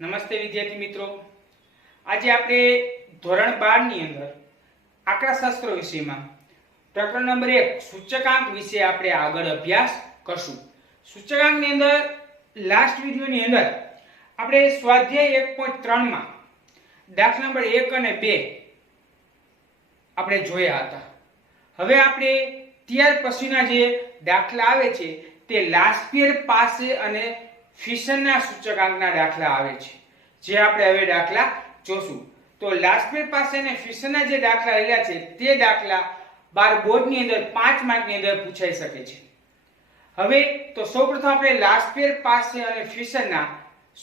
નમસ્તે વિદ્યાર્થી મિત્રો, આજે આપણે ધોરણ 12 ની અંદર આંકડાશાસ્ત્ર વિષયમાં પ્રકરણ નંબર 1 સૂચકાંક વિશે આપણે આગળ અભ્યાસ કરશું. સૂચકાંકની અંદર લાસ્ટ વિડિયોની અંદર આપણે સ્વાધ્યાય 1.3 માં દાખલા નંબર 1 અને 2 આપણે જોયા હતા. હવે આપણે ત્યાર પછીના જે દાખલા આવે છે તે લાસ્પિયર પાસે અને ફિશનના સૂચકાંકના દાખલા આવે છે, જે આપણે હવે દાખલા જોશું. તો લાસ્પિયર પાસે અને ફિશનના જે દાખલા રહ્યા છે તે દાખલા 12 બોર્ડની અંદર 5 માર્કની અંદર પૂછાઈ શકે છે. હવે તો સૌપ્રથમ આપણે લાસ્પિયર પાસે અને ફિશનના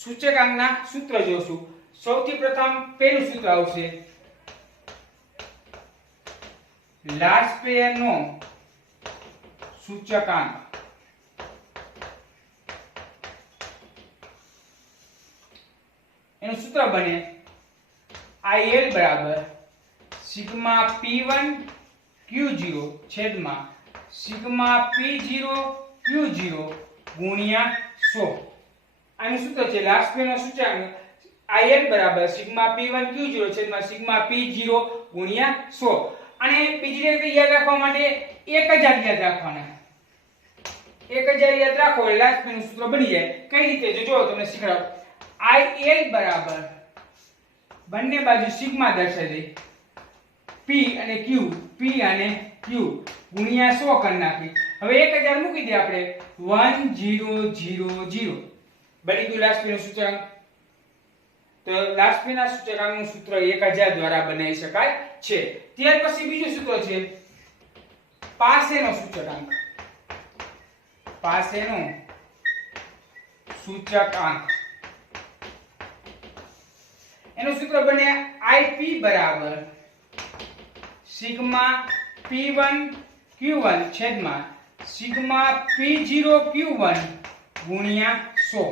સૂચકાંકના સૂત્ર જોશું. સૌથી પ્રથમ પહેલું સૂત્ર આવશે લાસ્પિયરનો સૂચકાંક. એનું સૂત્ર બને IL બરાબર સિગ્મા P1 Q0 છેદમાં સિગ્મા P0 Q0 ગુણ્યા 100. આનું સૂત્ર છે લાસ્પિયરનો સૂચકાંક IL બરાબર સિગ્મા P1 Q0 છેદમાં સિગ્મા P0 ગુણ્યા 100. અને બીજી રીતે યાદ રાખવા માટે 1000 યાદ રાખવાના. 1000 યાદ રાખો એટલે લાસ્પિયરનું સૂત્ર બની જાય. કઈ રીતે જો તમને શીખવાડું. IL બરાબર બંને બાજુ સિગ્મા દર્શાવી દે, P અને Q, P અને Q ગુણ્યા 100 કરી નાખી. હવે 1000 મૂકી દે આપણે 1000 બની ગયું લાસ્પિયરનું સૂચકાંક. તો લાસ્પિયરના સૂચકાંકનું સૂત્ર 1000 દ્વારા બનાવી શકાય છે. ત્યાર પછી બીજું સૂત્ર છે પાસેનો સૂચકાંક. પાસેનો સૂચકાંક એનું સૂત્ર બને IP બરાબર સિગ્મા P1 Q1 છેદમાં સિગ્મા P0 Q1 ગુણ્યા 100.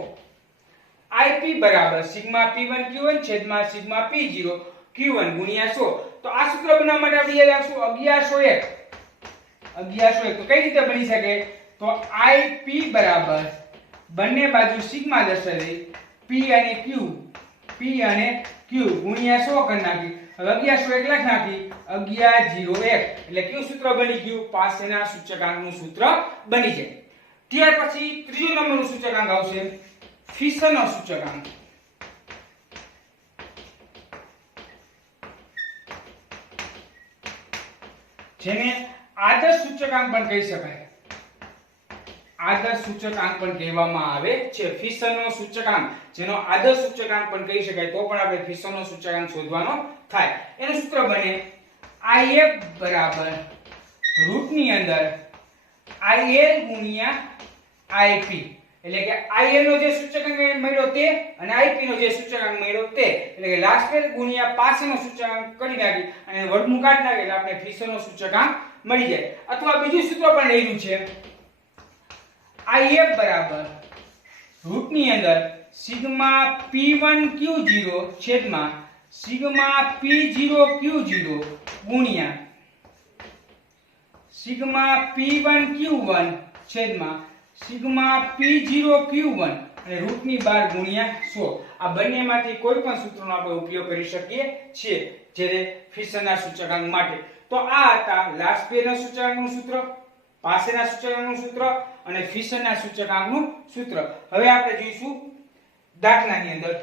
IP બરાબર સિગ્મા P1 Q1 છેદમાં સિગ્મા P0 Q1 ગુણ્યા 100. તો આ સૂત્ર બનાવવા માટે આપણે યાદ રાખશું 1101. તો કઈ રીતે બની શકે? તો IP બરાબર બંને બાજુ સિગ્મા દર્શાવી P અને Q, P અને Q ગુણ્યા 100 કરી નાખી. હવે 1101 લખ નાખી 1101 એટલે કયું સૂત્ર બની ગયું? પાસેના સૂચકાંકનું સૂત્ર બની જાય. ત્યાર પછી ત્રીજો નંબરનું સૂચકાંક આવશે ફિશનનો સૂચકાંક. જેને આદર્શ સૂચકાંક પણ કહી શકાય. આદર્શ સૂચકાંક પણ કહેવામાં આવે છે. ફિશનનો સૂચકાંક જેનો આદર્શ સૂચકાંક પણ કહી શકાય તો પણ આપણે ફિશનનો સૂચકાંક શોધવાનો થાય. એનું સૂત્ર બને IF બરાબર રૂટની અંદર IL ગુણ્યા IP. એટલે કે IL નો જે સૂચકાંક મળ્યો તે અને IP નો જે સૂચકાંક મળ્યો તે, એટલે કે લાસ્પિયર ગુણ્યા પાસેનો સૂચકાંક કરી નાખી અને વર્ગમૂળ કાઢી નાખી એટલે આપણે ફિશનનો સૂચકાંક મળી જાય. અથવા બીજું સૂત્ર પણ રહેલું છે IF બરાબર રૂટની અંદર સિગ્મા P1 Q0 છેદમાં સિગ્મા P0 Q0 ગુણ્યા સિગ્મા P1 Q1 છેદમાં સિગ્મા P0 Q1 અને રૂટની 12 ગુણ્યા 100. આ બંનેમાંથી કોઈ પણ સૂત્રનો આપણે ઉપયોગ કરી શકીએ છીએ જ્યારે ફિશનના સૂચકાંક માટે. તો આ હતા લાસ્પિયરના સૂચકાંકનું સૂત્ર, પાસેના સૂચકાંકનું સૂત્ર અને ફિશનના સૂચકાંકનું સૂત્ર. હવે આપણે જોઈશું દાખલાની અંદર.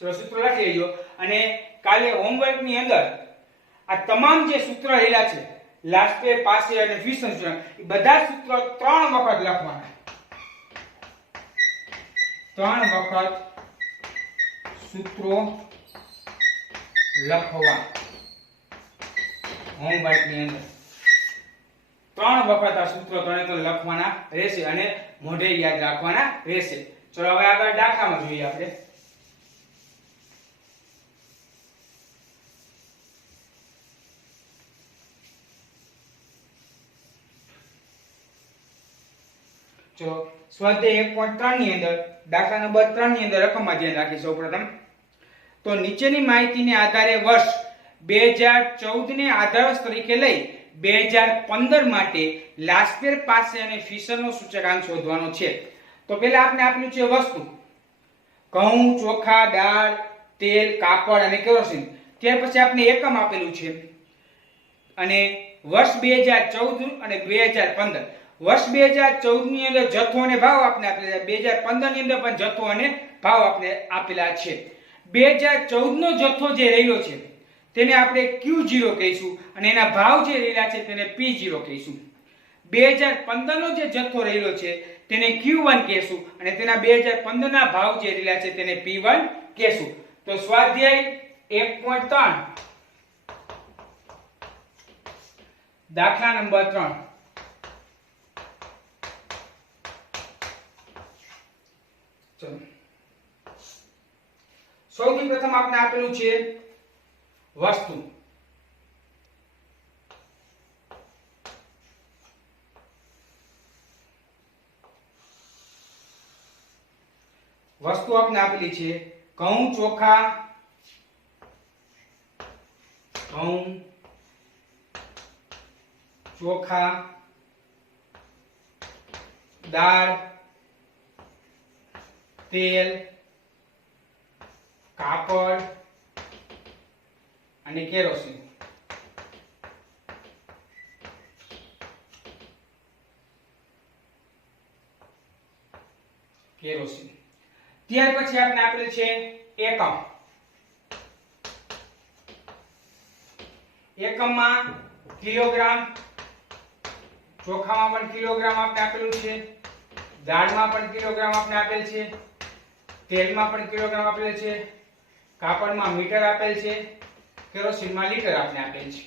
ચલો સૂત્ર લખી લેજો અને કાલે હોમવર્કની અંદર આ તમામ જે સૂત્ર રહેલા છે લાસ્પિયર, પાસે અને ફિશન સૂત્ર એ બધા સૂત્રો 3 વખત લખવાના. 3 વખત સૂત્રો લખવા હોમવર્કની અંદર. 3 વખત આ સૂત્રો તો લખવાના રહેશે અને મોઢે યાદ રાખવાના રહેશે. ચલો હવે આગળ દાખલામાં જોઈએ આપણે. ચલો સ્વાધ્યાય 1.3 ની અંદર દાખલા નંબર 3 ની અંદર રકમમાં ધ્યાન રાખી સૌપ્રથમ. તો નીચેની માહિતીને આધારે વર્ષ 2014 ને આધાર તરીકે લઈ 2015 માટે લાસ્પિયર પાસે અને ફિશરનો સૂચકાંક શોધવાનો છે. તો પહેલા આપણે આપ્યું છે વસ્તુ. ઘઉં, ચોખા, દાળ, તેલ, કાપડ અને કેરોસીન. ત્યાર પછી આપણે એકમ આપેલું છે અને વર્ષ 2014 અને 2015. વર્ષ 2014 ની અંદર જથ્થો અને ભાવ આપણે આપેલા છે. 2015 ની અંદર પણ જથ્થો અને ભાવ આપણે આપેલા છે. 2014 નો જથ્થો જે રહેલો છે તેને આપણે Q0 કહીશું અને એના ભાવ જે રહેલા છે તેને P0 કહીશું. 2015 નો જે જથ્થો રહેલો છે તેને Q1 કહેશું અને તેના 2015 ના ભાવ જે રહેલા છે તેને P1 કહેશું. તો સ્વાધ્યાય 1.3 દાખલા નંબર 3. ચલો સૌથી પ્રથમ આપણે આપેલું છે વસ્તુ. વસ્તુ આપણે આપેલી છે ઘઉં, ચોખા, દાળ, તેલ, કાપડ અને કેરોસીન. ત્યાર પછી આપણે આપેલ છે એકમ. એકમમાં કિલોગ્રામ, ચોખામાં પણ કિલોગ્રામ આપણે આપેલું છે, દાળમાં પણ કિલોગ્રામ આપણે આપેલ છે, તેલમાં પણ કિલોગ્રામ આપેલ છે, કાપડમાં મીટર આપેલ છે, કેરોસીનમાં લીટર આપણે આપેલ છે.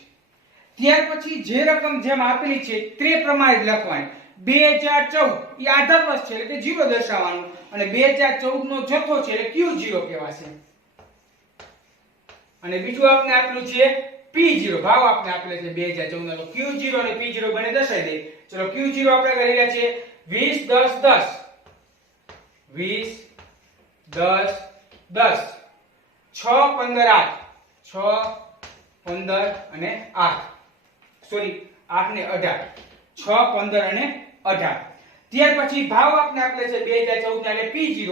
ત્યાર પછી જે રકમ જેમ આપેલી છે તે પ્રમાણે લખવાની. 2014 એ આધાર વર્ષ છે એટલે કે 0 દર્શાવવાનું અને 2014 નો જથ્થો છે એટલે Q0 કહેવાશે. અને બીજું આપણે આપેલું છે P0, ભાવ આપણે આપેલા છે 2014 નો. તો Q0 અને P0 બંને દર્શાવી દે. ચલો Q0 આપણે કરી રહ્યા છે 20 10 10 20 10 10 6 15 8 6 15 અને 8 સોરી 8 ને 18 6 15 અને 18. ત્યાર પછી ભાવ આપણે આપેલા છે 2014 એટલે P0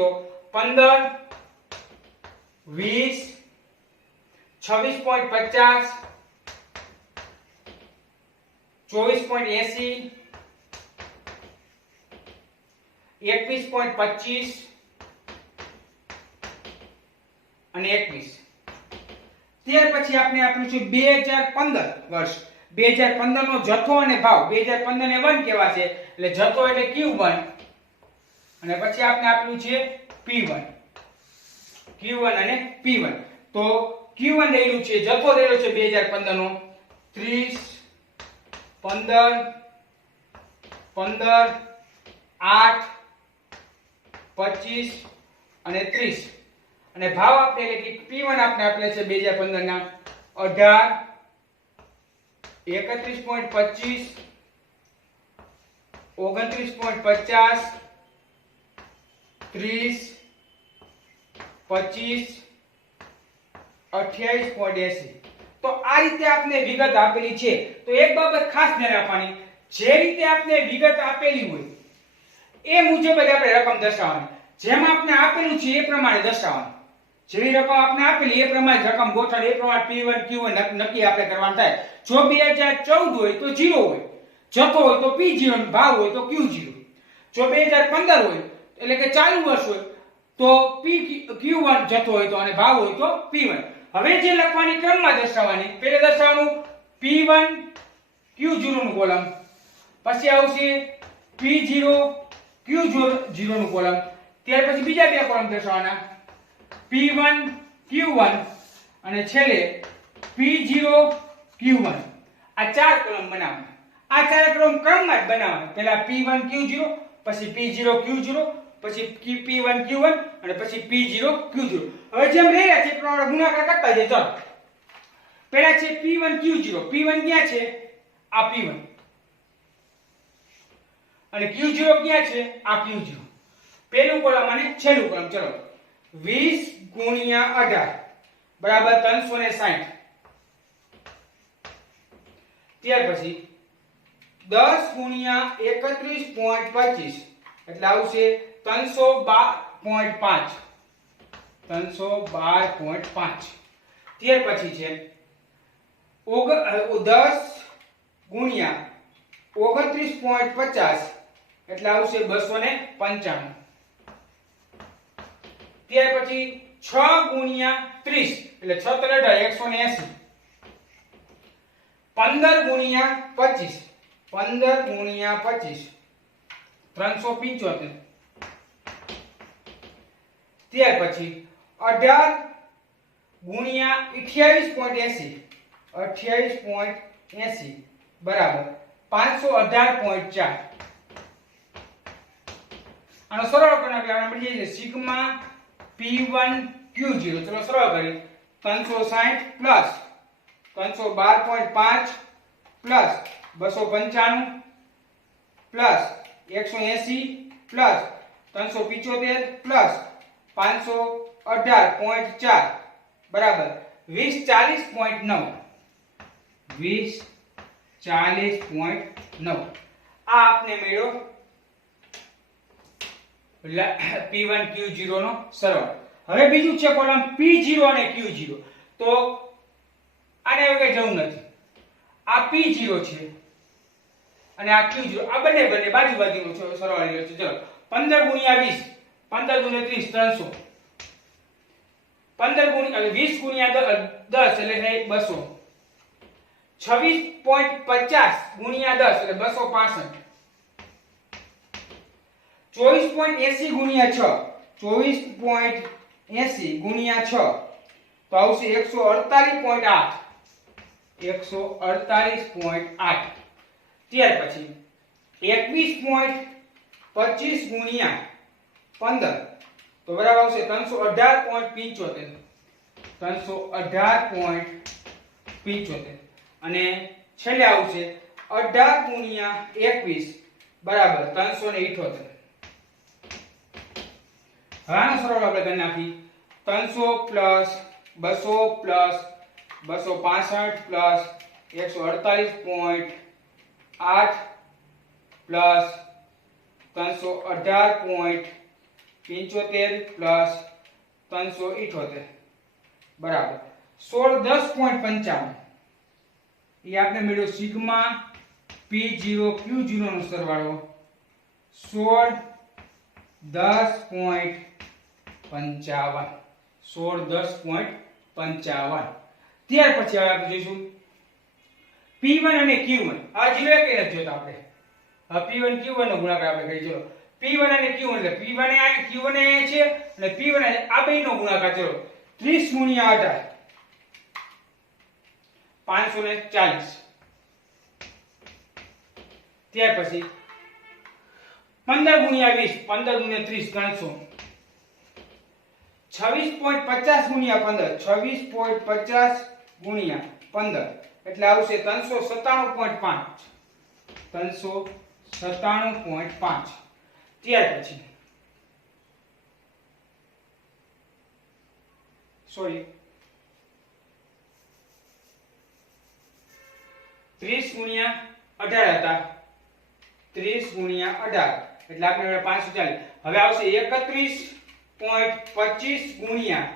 15 20 26.50 24.80 21.25 અને 21. ત્યાર પછી આપણે આપ્યું છે 2015 વર્ષ. 2015 નો જથ્થો અને ભાવ. 2015 ને 1 કહેવા છે એટલે જથ્થો એટલે Q1 અને પછી આપણે આપ્યું છે P1. Q1 અને P1. તો Q1 રહેલું છે, જથ્થો રહેલો છે 2015 નો 30 15 15 8 25 અને 30 અને ભાવ આપણે એટલે કે P1 આપણે આપેલા છે 2015 ના 18 31.25 29.50 30 25 28.80. તો આ રીતે આપને વિગત આપેલી છે. તો એક બાબત ખાસ ધ્યાન રાખવાની, જે રીતે આપને વિગત આપેલી હોય એ મુજબ જ આપણે રકમ દર્શાવવાની. જેમ આપને આપેલું છે એ પ્રમાણે દર્શાવવાનું. જેવી રકમ આપને આપેલી એ પ્રમાણે રકમ ગોઠવણી, એ પ્રમાણે P1 Q1 નક્કી આપણે કરવાનું થાય. જો 2014 હોય તો 0 હોય, જથ્થો હોય તો P0, ભાવ હોય તો Q0. જો 2015 હોય એટલે કે ચાલુ વર્ષ હોય તો Q1 જથ્થો હોય તો અને ભાવ હોય તો P1. હવે જે લખવાની ક્રમમાં દર્શાવવાની, પહેલા દર્શાવવાનું P1 Q0 નું કોલમ, પછી આવશે P0 Q0 નું કોલમ, ત્યાર પછી બીજા બે કોલમ દર્શાવવાના P1 Q1 અને છેલ્લે P0 Q1. આ ચાર કોલમ બનાવવાના. આ ચાર કોલમ ક્રમમાં જ બનાવવાના. પહેલા P1 Q0, પછી P0 Q0, પછી P1 Q1 અને પછી P0 Q0. હવે જેમ રહ્યા છે એ પ્રમાણે ગુણાકાર કરતા જઈએ. ચાલો પહેલા છે P1 Q0. P1 ક્યાં છે? આ P1 અને Q0 ક્યાં છે? આ Q0. પહેલું કોલમ અને છેલ્લું કોલમ. ચલો 20 ગુણ્યા 18 બરાબર 360. ત્યાર પછી 10 ગુણ્યા 31.25 એટલે આવશે 312.5 312.5 ત્યાર પછી છે 10 ગુણ્યા 29.50 એટલે આવશે 295 ત્યાર પછી 6 ગુણ્યા 30 એટલે 6 * 180 15 ગુણ્યા 25 375 ત્યાર પછી 18 ગુણ્યા 28.80 બરાબર 518.4 આનો સરળ કરીને આપણે મળી જશે સિગ્મા P1 Q0 ચલો સરળ કરી 360 plus 312.5 plus 295 plus 180 plus 375 plus 518.4 બરાબર 2040.9 2040.9 આ આપને મળ્યો P1 Q0 નો સરળ. હવે બીજું છે કોલમ P0 અને Q0. તો આને હવે કઈ જવું નથી. આ P0 છે અને આ Q0 આ બંને બાજુ બાજુનો છે સરવાળો છે. ચલો 15 ગુણ્યા 20 15 ગુણ્યા 30 300 15 ગુણ્યા 20 ગુણ્યા 10 એટલે થાય 200 26.50 ગુણ્યા 10 એટલે 265 24.80 ગુણ્યા 6 24.80 ગુણ્યા 6 તો આવશે 148.8 148.8 ત્યાર પછી 21.25 ગુણ્યા 15 તો બરાબર આવશે 318.75 318.75 અને છેલ્લે આવશે 18 ગુણ્યા 21 બરાબર 378 આનો સરળ આપણે કરી નાખી 300 plus 200 plus 265 plus 148.8 plus 318.75 plus 378 બરાબર 1610.55 એ આપણે મળ્યો સિગ્મા P0 Q0 નો સરવાળો 1610.55 1610.55 ત્યાર પછી હવે આપણે જોઈશું P1 અને Q1 આ જીરો કે નથી જોતા આપણે આ P1 Q1 નો ગુણાકાર આપણે કરી ચલો P1 અને Q1 એટલે P1 એ Q1 એ છે અને P1 આ બેયનો ગુણાકાર ચલો 30 ગુણ્યા 18 540 ત્યાર પછી 15 ગુણ્યા 20 15 ગુણ્યા 30 300 26.50 ગુણ્યા 15 26.50 ગુણ્યા 15 એટલે આવશે 397.5 397.5 ત્યાર પછી સોરી 30 ગુણ્યા 18 હતા 30 ગુણ્યા 18 એટલે આપણે 540 હવે આવશે 31.25 ગુણ્યા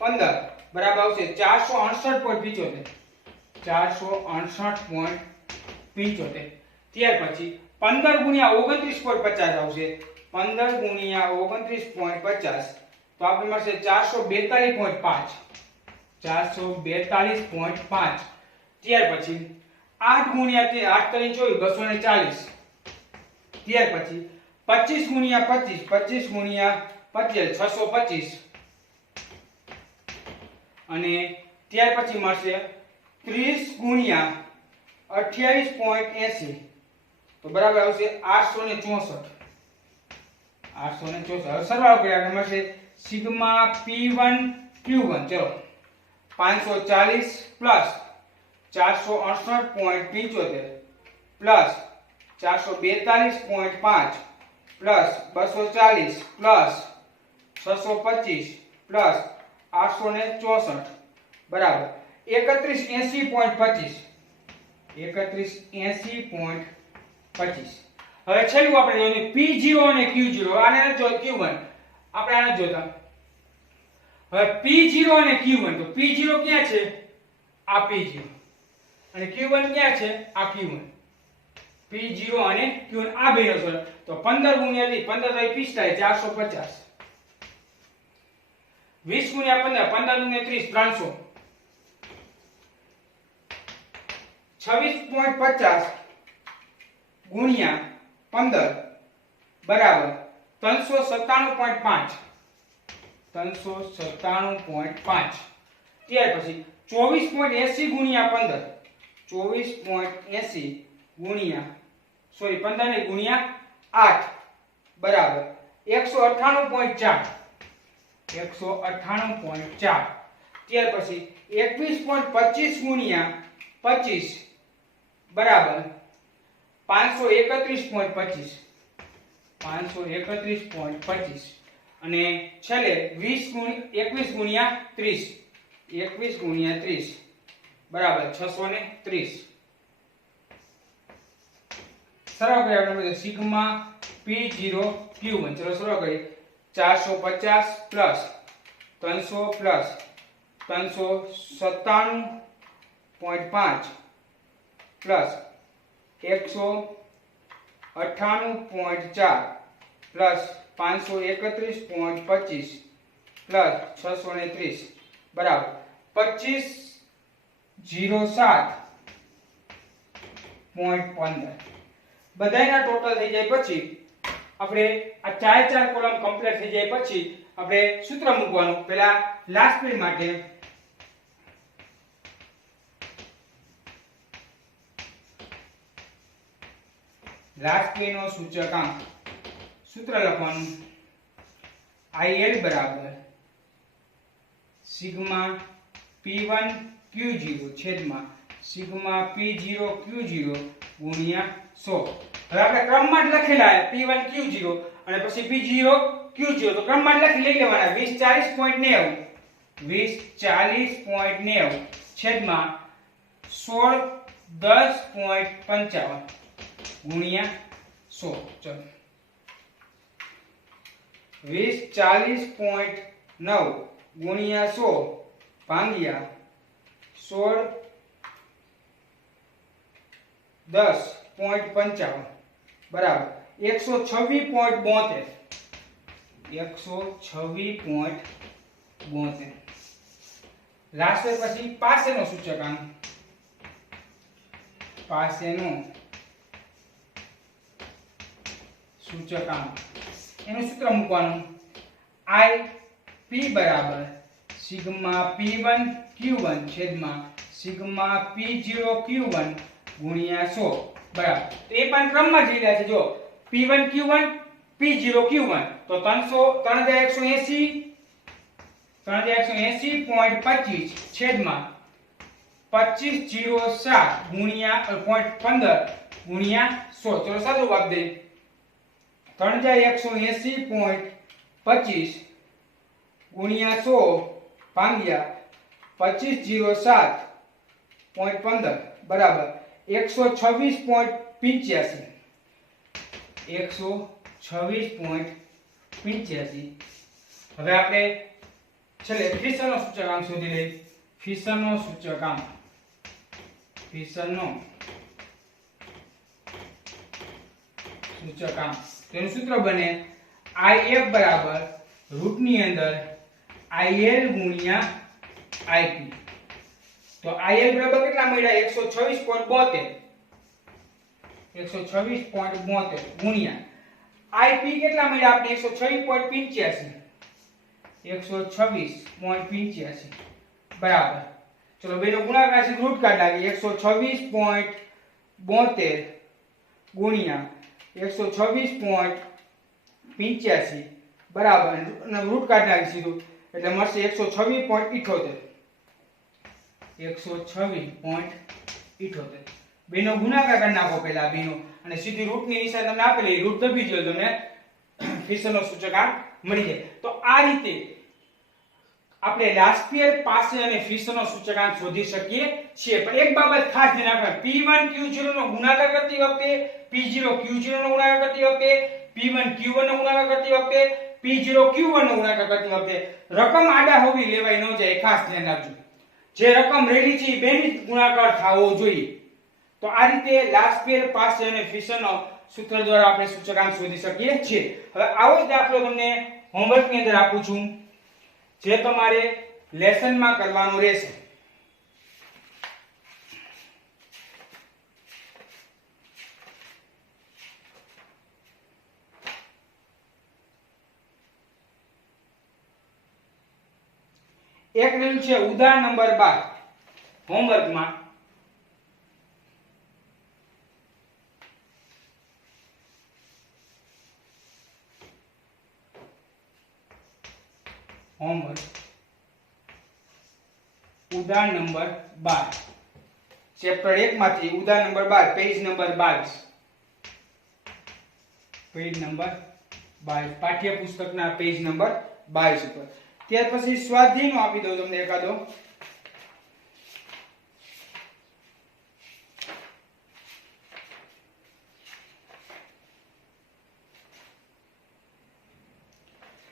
15 બરાબર આવશે 468.75 468.75 ત્યાર પછી 15 ગુણ્યા 29.50 આવશે 15 ગુણ્યા 29.50 તો આપણે મળશે 442.5 442.5 ત્યાર પછી 8 ગુણ્યા 8 * 24 240 ત્યાર પછી 25 ગુણ્યા 25 25 ગુણ્યા 25 625 અને ત્યાર પછી મળશે 30 ગુણ્યા 28.80 તો બરાબર આવશે 864 864 સરવાળો કરીએ આપણે મળશે સિગ્મા P1 Q1 ચલો 540 plus 468.75 plus 442.5 plus 240 plus 625 plus 864 બરાબર 3180.25 3180.25 હવે છેલ્લું આપણે જોઈએ P0 અને Q0 આને જો Q1 આપણે આને જોતા હવે P0 અને Q1 તો P0 ક્યાં છે આ P0 અને Q1 ક્યાં છે આ Q1 P0 અને Q1 આ બેનો સરળ તો 15 ગુણ્યા 15 તો 45 450 20 ગુણ્યા 15 15 ગુણ્યા 30 300 26.50 ગુણ્યા 15 બરાબર 397.5 397.5 ત્યાર પછી 24.80 ગુણ્યા 15 24.80 ગુણ્યા 15 ને ગુણ્યા 8 બરાબર 198.4 198.4 ત્યાર પછી 21.25 ગુણ્યા 25 બરાબર 531.25 531.25 અને છેલ્લે 21 ગુણ્યા 30 21 ગુણ્યા 30 બરાબર 630 સરળ કરીએ આપણે સિગ્મા P0 Q1 ચલો સરળ કરીએ 450 plus 300 plus 397.5 plus 198.4 plus 531.25 plus 630 બરાબર 2507.15 બધાયના ટોટલ થઈ જાય પછી આપણે આ ચાર કોલમ કમ્પ્લીટ થઈ જાય પછી આપણે સૂત્ર મૂકવાનું પહેલા લાસ્ટ પીરિયડ માટે લાસ્ટ પીરિયડ નો સૂચકાંક સૂત્ર લખવાનું IL બરાબર સિગ્મા P1 Q0 છેદમાં સિગ્મા P0 Q0 ગુણ્યા 100 હવે આપણે ક્રમમાં જ લખેલા P1 Q0 અને પછી P0 Q0 તો ક્રમમાં જ લખી લઈ લેવાના 2040.90 છેદમાં 1610.55 ગુણ્યા 100 ચલો 2040.9 ગુણ્યા 100 ભાગ્યા 1610.55 બરાબર 126.72 126.72 લાસ્ટ પછી પાસેનો સૂચકાંક એનું સૂત્ર મૂકવાનું IP બરાબર સિગ્મા P1 Q1 છેદમાં સિગ્મા P0 Q1 ગુણ્યા 100 બરાબર તો એ પણ ક્રમમાં જ લીધા છે જો P1 Q1 P0 Q1 તો 3180.25 છેદમાં 2507 ગુણ્યા 0.15 ગુણ્યા 100 ચલો સાદો જવાબ દે 3180.25 ગુણ્યા 100 ભાગ્યા 2507.15 બરાબર 126.85 126.85 હવે આપણે છેલ્લે ફિશરનો સૂચકાંક શોધી લઈએ ફિશરનો સૂચકાંક તેનું સૂત્ર બને IF બરાબર રૂટની અંદર IL ગુણ્યા IP તો IL બરાબર કેટલા મળ્યા 126.72 ગુણ્યા IP કેટલા મળ્યા આપણે 126.85 બરાબર ચલો બેનો ગુણાકાર છે રૂટ કાઢ લાગી 126.72 ગુણ્યા 126.85 બરાબર અને રૂટ કાઢ નાખી સીધું એટલે મળશે 126.78 બેનો ગુણાકાર કરી નાખો પહેલા બેનો અને સીધી રૂટની નિશાની તમને આપેલી રૂટ દબી જો તમને ફિશરનો સૂચકાંક મળી જાય તો આ રીતે આપણે લાસ્પિયર પાસે અને ફિશરનો સૂચકાંક શોધી શકીએ છીએ પણ એક બાબત ખાસ ધ્યાન રાખવાની P1 Q0 નો ગુણાકાર કરતી વખતે P0 Q0 નો ગુણાકાર કરતી વખતે P1 Q1 નો ગુણાકાર કરતી વખતે P0Q1 નો ગુણાકાર કરતી વખતે રકમ આડા હોવી લેવાય ન જાય, ખાસ ધ્યાન રાખજો. જે રકમ રહેલી છે એ બેની ગુણાકાર થવો જોઈએ. તો આ રીતે લાસ્પેર પાસે અને ફિશરનો સૂત્ર દ્વારા આપણે સૂચકાંક શોધી શકીએ છીએ. હવે આવો જ દાખલો તમને હોમવર્ક ની અંદર આપું છું, જે તમારે લેસનમાં કરવાનો રહેશે. એક રહ્યું છે ઉદાહરણ નંબર 12 હોમવર્કમાં. ઉદાહરણ નંબર 12 ચેપ્ટર 1 માંથી ઉદાહરણ number 12 page number 22. Page number 22 પાઠ્યપુસ્તકના પેજ નંબર 22 ઉપર. ત્યાર પછી સ્વાધ્યાયનો આપી દઉં તમને એકાદો.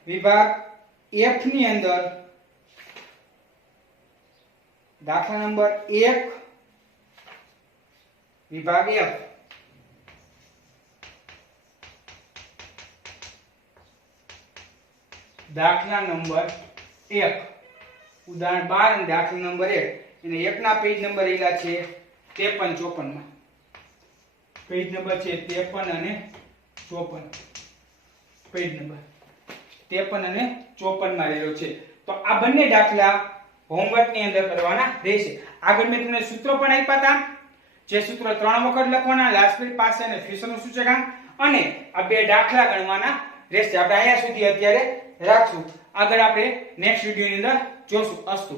વિભાગ F ની અંદર દાખલા નંબર 1 વિભાગ F. દાખલા નંબર 1 ઉદાહરણ 12 અને દાખલા નંબર 1 એને એકના પેજ નંબર એલા છે 53 54 માં. પેજ નંબર છે 53 અને 54. પેજ નંબર 53 અને 54 માં રહેલો છે. તો આ બંને દાખલા હોમવર્ક ની અંદર કરવાના રહેશે. આગળ મેં તમને સૂત્રો પણ આપ્યા હતા, જે સૂત્ર 3 વખત લખવાના, લાસ્પેર પાસે અને ફિશરનો સૂચકાંક, અને આ બે દાખલા ગણવાના રહેશે. આપણે અહીંયા સુધી અત્યારે રાખશું. આગળ આપણે નેક્સ્ટ વિડિયોની અંદર જોશું. અસ્તુ.